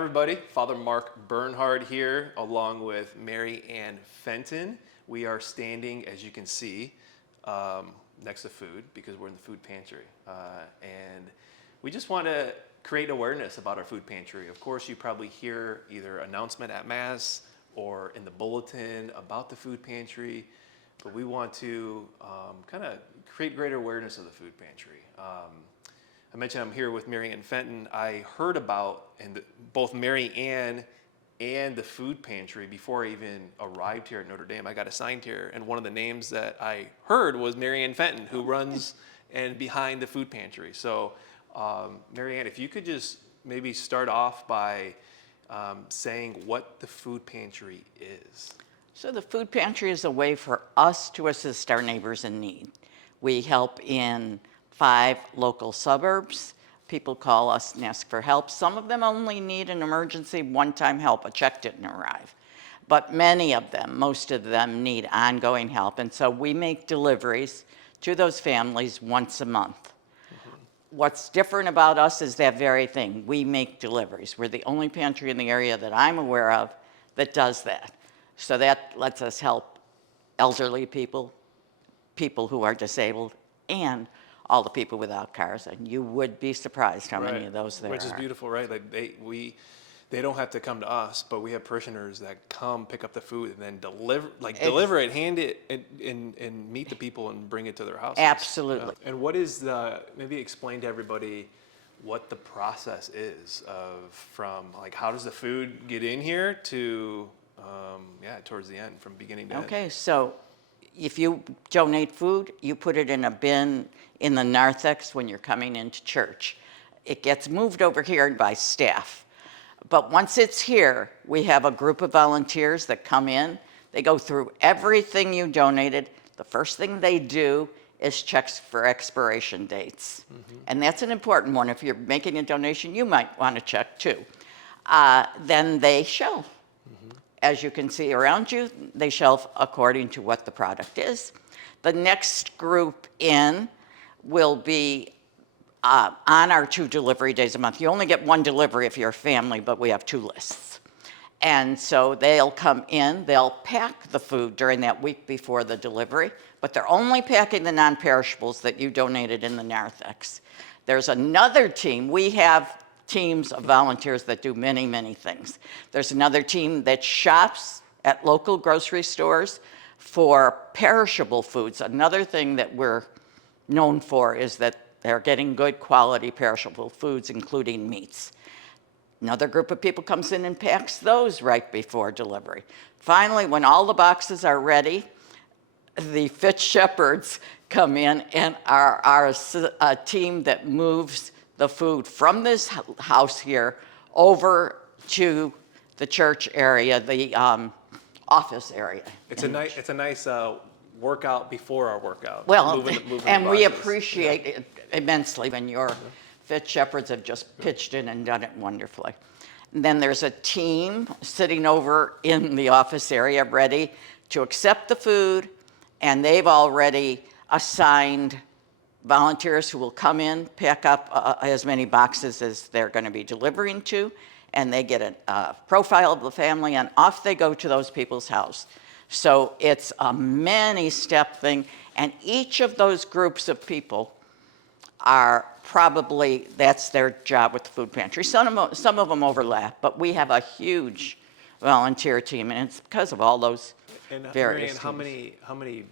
everybody. Father Mark Bernhard here, along with Mary Ann Fenton. We are standing, as you can see, next to food because we're in the food pantry. And we just want to create awareness about our food pantry. Of course, you probably hear either announcement at Mass or in the bulletin about the food pantry, but we want to kind of create greater awareness of the food pantry. I mentioned I'm here with Mary Ann Fenton. I heard about both Mary Ann and the food pantry before I even arrived here at Notre Dame. I got assigned here, and one of the names that I heard was Mary Ann Fenton, who runs and behind the food pantry. So, Mary Ann, if you could just maybe start off by saying what the food pantry is. So the food pantry is a way for us to assist our neighbors in need. We help in 5 local suburbs. People call us and ask for help. Some of them only need an emergency one-time help. A check didn't arrive. But many of them, most of them, need ongoing help. And so we make deliveries to those families once a month. Mm-hmm. What's different about us is that very thing. We make deliveries. We're the only pantry in the area that I'm aware of that does that. So that lets us help elderly people, people who are disabled, and all the people without cars, and you would be surprised how many of those there are. Which is beautiful, right? Like they don't have to come to us, but we have parishioners that come pick up the food and then deliver it, hand it, and meet the people and bring it to their houses. Absolutely. And what is maybe explain to everybody what the process is from like how does the food get in here to towards the end, from beginning to end. Okay, so if you donate food, you put it in a bin in the narthex when you're coming into church. It gets moved over here by staff. But once it's here, we have a group of volunteers that come in. They go through everything you donated. The first thing they do is checks for expiration dates. Mm-hmm. And that's an important one. If you're making a donation, you might want to check too. Then they shelve. Mm-hmm. As you can see around you, they shelve according to what the product is. The next group in will be on our 2 delivery days a month. You only get 1 delivery if you're a family, but we have 2 lists. And so they'll come in, they'll pack the food during that week before the delivery, but they're only packing the non-perishables that you donated in the narthex. There's another team. We have teams of volunteers that do many, many things. There's another team that shops at local grocery stores for perishable foods. Another thing that we're known for is that they're getting good quality perishable foods, including meats. Another group of people comes in and packs those right before delivery. Finally, when all the boxes are ready, the Fit Shepherds come in and are a team that moves the food from this house here over to the church area, the office area. It's a nice workout before our workout. Well, moving and we appreciate it immensely when your Fit Shepherds have just pitched in and done it wonderfully. And then there's a team sitting over in the office area ready to accept the food, and they've already assigned volunteers who will come in, pack up as many boxes as they're going to be delivering to, and they get a profile of the family, and off they go to those people's house. So it's a many-step thing, and each of those groups of people are probably, that's their job with the food pantry. Some of them overlap, but we have a huge volunteer team, and it's because of all those various things. How many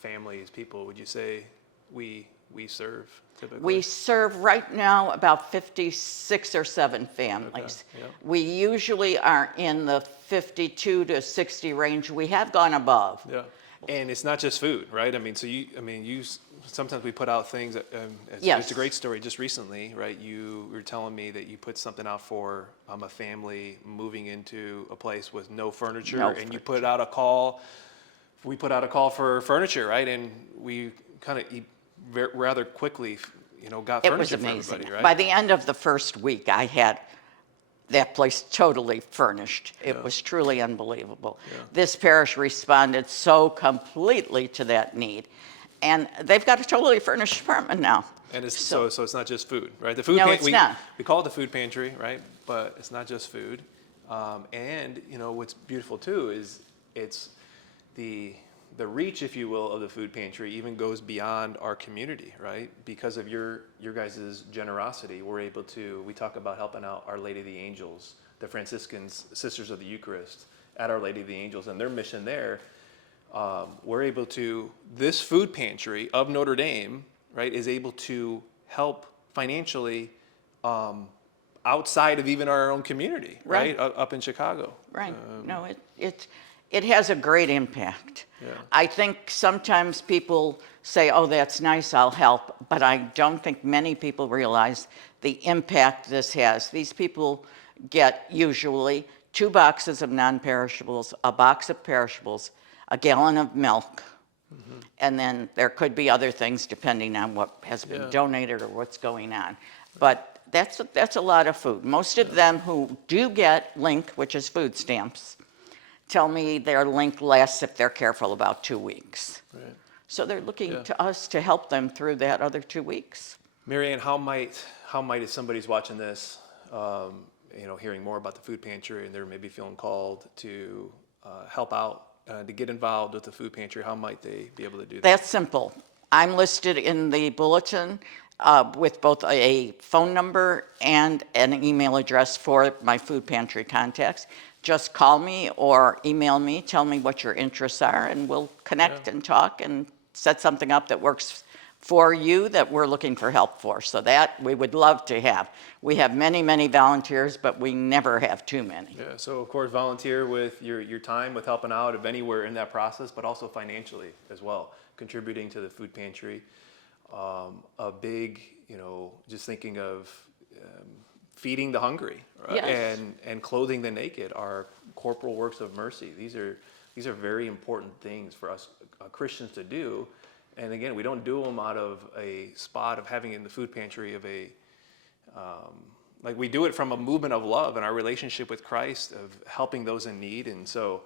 families, people would you say we serve typically? We serve right now about 56 or 7 families. Okay. Yep. We usually are in the 52 to 60 range. We have gone above. Yeah, and it's not just food, right? I mean, sometimes we put out things. Yes. It's a great story. Just recently, right? You were telling me that you put something out for a family moving into a place with no furniture, and you put out a call. We put out a call for furniture, right? And we kind of rather quickly, got furniture for everybody, right? By the end of the first week, I had that place totally furnished. It was truly unbelievable. Yeah. This parish responded so completely to that need. And they've got a totally furnished apartment now. And so it's not just food, right? The food no, it's not. We call it the food pantry, right? but it's not just food. And you know what's beautiful too is it's the reach, if you will, of the food pantry even goes beyond our community, right? Because of your guys' generosity, we're able to. We talk about helping out Our Lady of the Angels, the Franciscans, Sisters of the Eucharist, at Our Lady of the Angels, and their mission there. We're able to. This food pantry of Notre Dame, right, is able to help financially. Outside of even our own community, right? Up in Chicago. Right. No, it has a great impact. Yeah. I think sometimes people say, oh, that's nice, I'll help. But I don't think many people realize the impact this has. These people get usually 2 boxes of non-perishables, a box of perishables, a gallon of milk, and then there could be other things depending on what has been donated or what's going on. But that's a lot of food. Most of them who do get Link, which is food stamps, tell me their Link lasts, if they're careful, about 2 weeks. Right. So they're looking to us to help them through that other 2 weeks. Marianne, how might if somebody's watching this, hearing more about the food pantry and they're maybe feeling called to help out, to get involved with the food pantry, how might they be able to do that? That's simple. I'm listed in the bulletin with both a phone number and an email address for my food pantry contacts. Just call me or email me, tell me what your interests are, and we'll connect and talk and set something up that works for you that we're looking for help for. So that we would love to have. We have many, many volunteers, but we never have too many. Yeah, so of course volunteer with your time with helping out of anywhere in that process, but also financially as well, contributing to the food pantry. A big, just thinking of feeding the hungry, right? Yes. and clothing the naked are corporal works of mercy. These are very important things for us Christians to do. And again, we don't do them out of a spot of having in the food pantry of like we do it from a movement of love and our relationship with Christ of helping those in need. And so,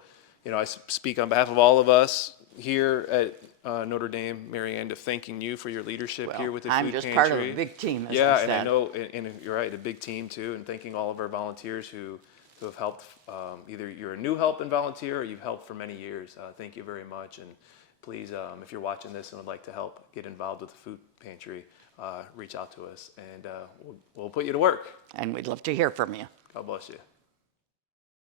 I speak on behalf of all of us here at Notre Dame, Marianne, of thanking you for your leadership here with the food pantry. I'm just part of a big team, as I Yeah, said. and I know, and you're right, a big team too, and thanking all of our volunteers who have helped. Either you're a new help and volunteer or you've helped for many years. Thank you very much. And please, if you're watching this and would like to help get involved with the food pantry, reach out to us and we'll put you to work. And we'd love to hear from you. God bless you.